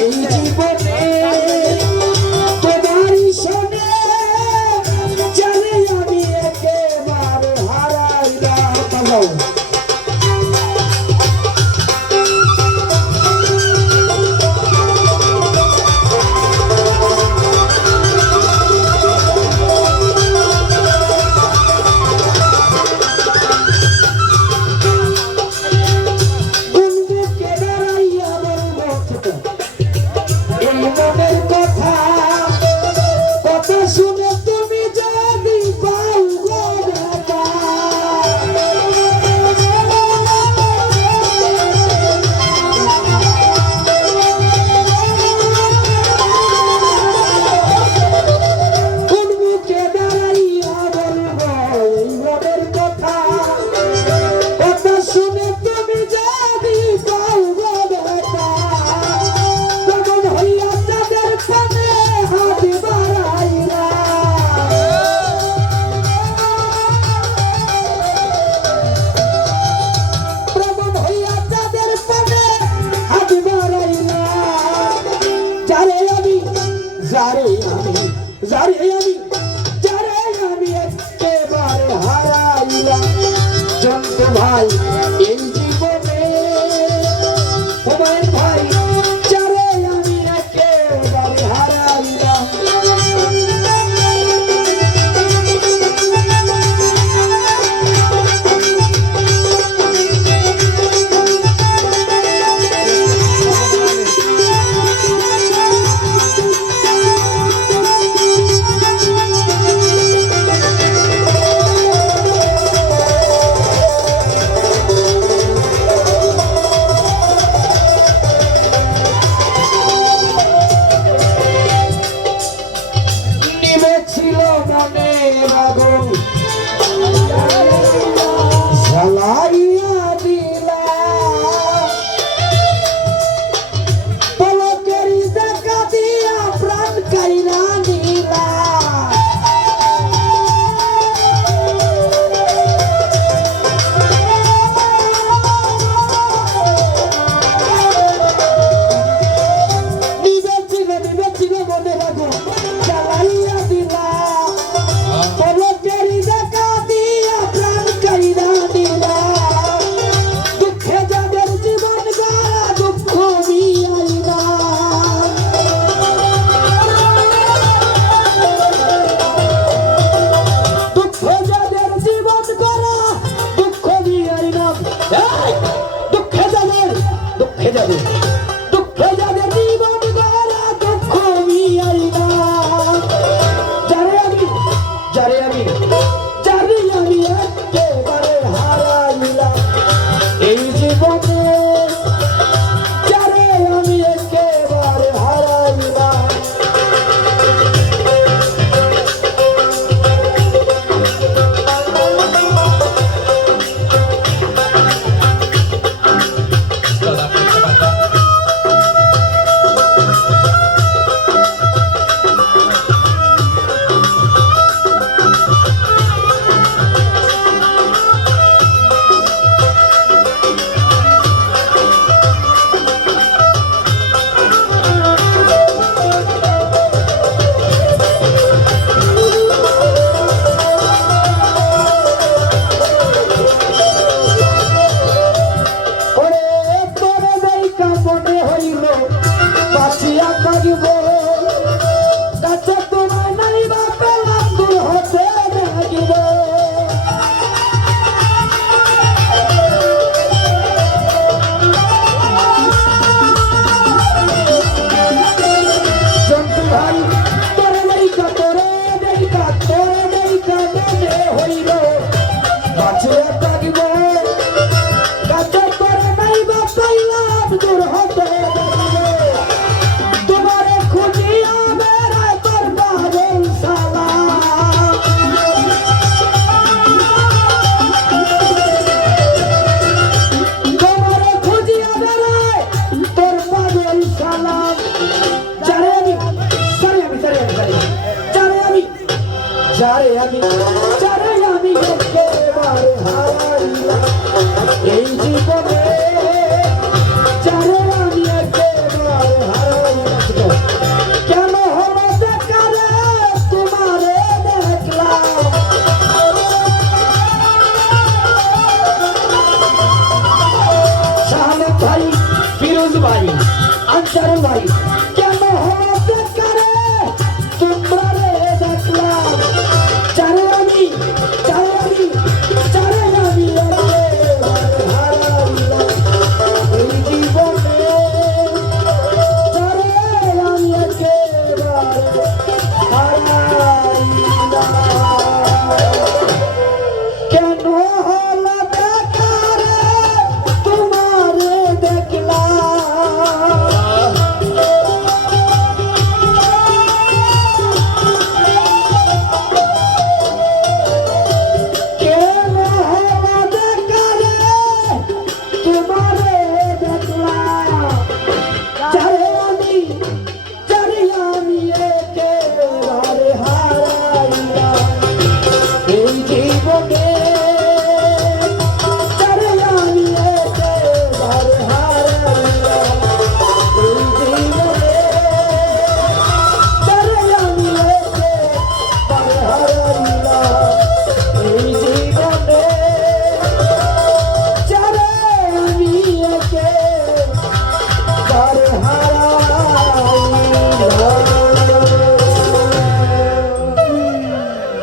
এই জীবনে তোমার শোনে জানি আমি একেবারে হারাইলাম। মনের কথা কথা শুনে তুমি যদি পাও গো ব্যথা কোন মুখে দাঁড়াইয়া বলবো এই মনের কথা কথা শুনে তুমি যদি পাও গো ব্যথা একেবারে হারাইলাম জানতো ভাই এই জীবনে হুমায়ুন ভাই যারে আমি একেবারে হারাইলাম। ছিল মনের আগুন জ্বালাইয়া দিলা পলকেরই দেখা দিয়া প্রাণ কাইরা নিলা নিবেছিল মনের আগুন জ্বালাইয়া দিলা পলকেরই দেখা দিয়া প্রাণ কাইরা দিলা দুঃখে যাদের জীবন গড়া দুঃখ মিয়াইলা দুঃখে যাদের জীবন গড়া দুঃখ মিয়াইলা দুঃখে যাদের দুঃখে যাদের জীবন গড়া দুঃখ মিয়াইলা যারে আমি একেবারে হারাইলাম এই জীবনে যারে আমি একেবারে হারাইলাম। নাই